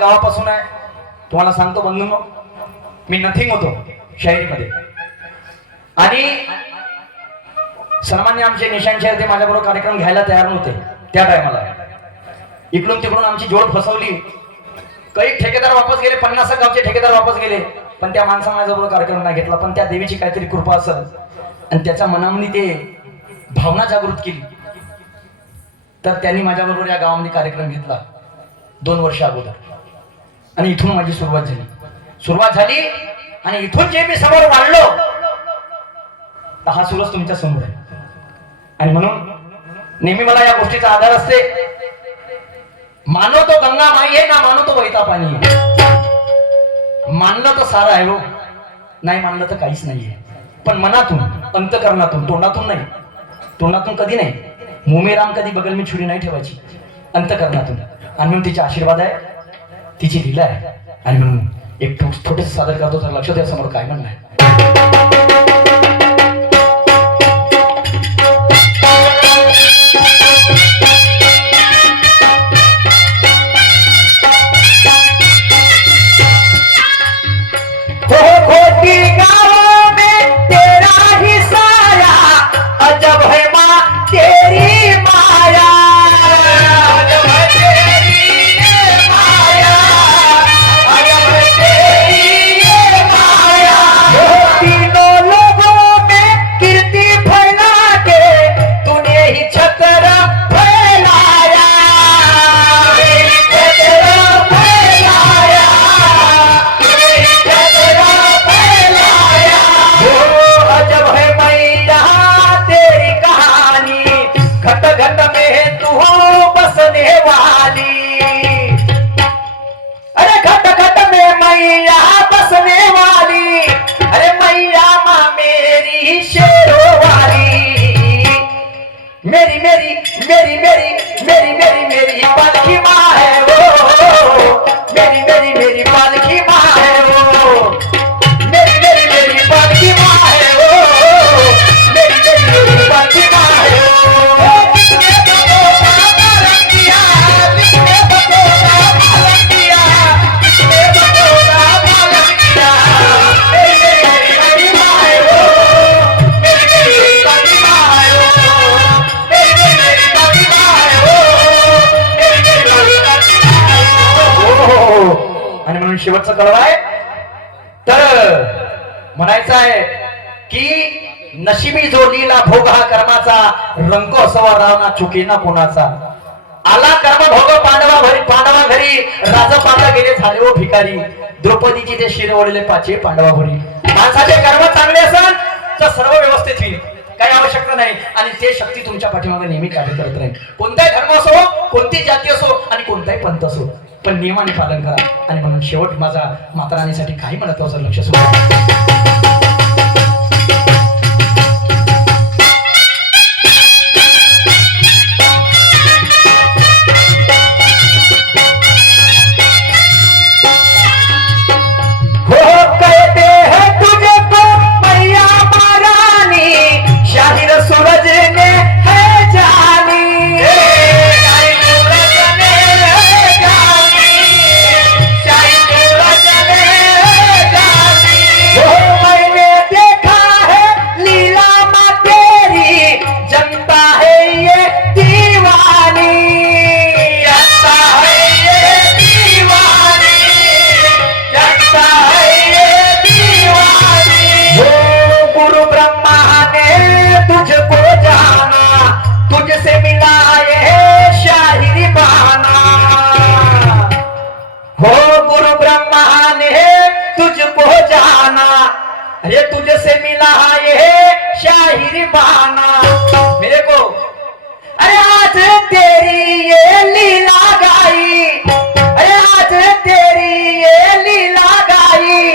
गावापासून आहे. तुम्हाला सांगतो बंधूंनो, मी नथिंग होतो शाहिरीमध्ये आणि सर्वांनी आमचे निशाण शहर ते माझ्याबरोबर कार्यक्रम घ्यायला तयार नव्हते त्या टायमाला. इकडून तिकडून आमची जोड फसवली. काही ठेकेदार वापस गेले, 50 गावचे ठेकेदार वापस गेले, पण त्या माणसाने माझ्याबरोबर कार्यक्रम नाही घेतला. पण त्या देवीची काहीतरी कृपा असेल आणि त्याच्या मनामध्ये ते भावना जागृत केली, तर त्यांनी माझ्याबरोबर या गावामध्ये कार्यक्रम घेतला 2 वर्ष अगोदर. आणि इथून माझी सुरुवात झाली आणि इथून जे मी समोर वाढलो तर हा सूरज तुमच्या समोर आहे. आणि म्हणून नेहमी मला या गोष्टीचा आधार असते, मानो तो गंगा माई आहे ना मानो तो वैता पाणी आहे. मानलं तर सारं आहे हो, नाही मानलं तर काहीच नाहीये. पण मनातून, अंतकरणातून, तोंडातून नाही. तोंडातून कधी नाही, मुमेराम कधी बगल मी छुरी नाही ठेवायची, अंतकरणातून. आणि म्हणून तिचे आशीर्वाद आहे, तिची लीला आहे. आणि म्हणून एक छोटेस सादर करतो, तर लक्ष द्या समोर काय म्हणणं आहे. शेवटचं कळव आहे तर म्हणायचं आहे की नशिबी जोडीला भोग हा कर्माचा, रंग असावा रावना चुकीना कोणाचा. आला कर्म भोग पांडवा घरी राजा पांडव गेले झाले हो भिकारी. द्रौपदीची ते शिर ओढले पाचे पांडवाभरी. माणसाचे कर्म चांगले असेल तर सर्व व्यवस्थित होईल, काही आवश्यकता नाही. आणि ते शक्ती तुमच्या पाठीमागे नेहमी कार्य करत राहील. कोणताही धर्म असो, कोणती जाती असो आणि कोणताही पंथ असो, पण नियमाने पालन करा. आणि म्हणून शेवट माझा माताराणीसाठी काही म्हणत असं लक्ष सोडा. अरे तुझसे मिला ये शाहिर बहाना मेरे को. अरे आज तेरी ये लीला गाई, अरे आज तेरी ये लीला गाई,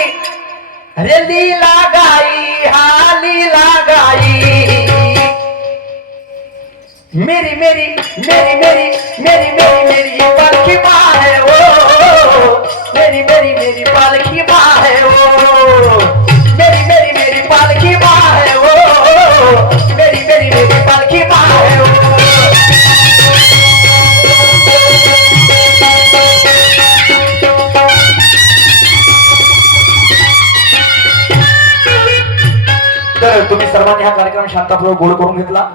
अरे लीला गाई हा लीला गाई. मेरी मेरी मेरी मेरी मेरी मेरी मेरी पालकी माँ है वो, मेरी मेरी मेरी पालकी माँ है वो, मेरी मेरी मेरी पालकी माँ है वो, मेरी मेरी मेरी पालकी माँ है वो. तर तुम्ही सर्वांनी हा कार्यक्रम शांतपूर्वक गोड करून घेतला.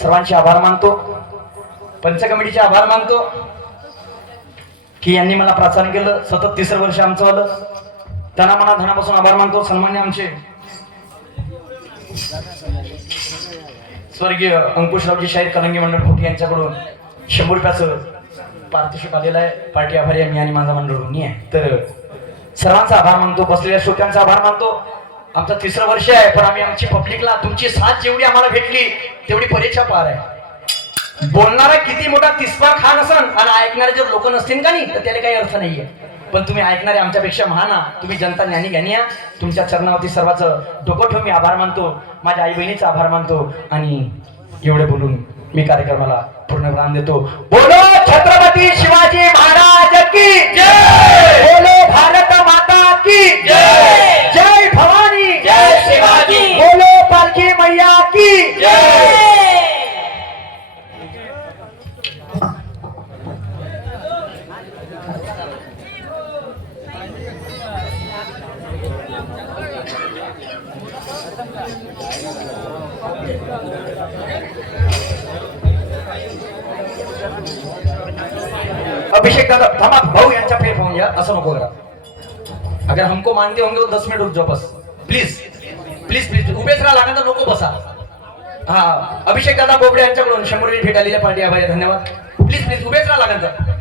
सर्वांचे आभार मानतो. पंच कमिटीचे आभार मानतो की यांनी मला प्रोत्साहन केलं. सतत 3रं वर्ष आमचं आलं. त्यांना मला धनापासून आभार मानतो. सन्मान्य आमचे स्वर्गीय अंकुशरावजी शाहीर कलंगी मंडळ खोटी यांच्याकडून 100 रुपयाचं पारितोषिक आलेलं आहे. पार्टी आभारी आहे मी आणि माझा मंडळ दोन्ही आहे. तर सर्वांचा आभार मानतो. बसलेल्या श्रोत्यांचा आभार मानतो. आमचं 3रं वर्ष आहे, पण आम्ही आमची पब्लिकला तुमची साथ जेवढी आम्हाला भेटली तेवढी परीक्षा पार आहे. बोलणारा किती मोठा तिसवा खान असन आणि ऐकणारे जर लोक नसतील का नाही तर त्याला काही अर्थ नाहीये. पण तुम्ही ऐकणारे आमच्यापेक्षा महान. तुम्ही जनता ज्ञानी ज्ञानी. तुमच्या चरणावरती सर्वांचं डोकं ठेवून मी आभार मानतो. माझ्या आई बहिणीचा आभार मानतो. आणि एवढे बोलून मी कार्यक्रमाला पूर्ण विराम देतो. बोलो छत्रपती शिवाजी महाराज की जय. बोलो भारत माता की जय. जय भवानी जय शिवाजी. बोलो पालखी मैया की जय. अभिषेक दादा थांबा. भाऊ यांच्या फेर पाहून घ्या. असं नको करा. अगर हमको मानते होंगे तो 10 मिनट रुक जाओ बस. प्लीज प्लीज प्लीज उभेच राहा. लागेल तर नको बसा. हा अभिषेक दादा बोबडे यांच्याकडून 100 रुपये भेट आलेल्या पार्टी आभारी. धन्यवाद. प्लीज प्लीज उभेच राहा. लागेल तर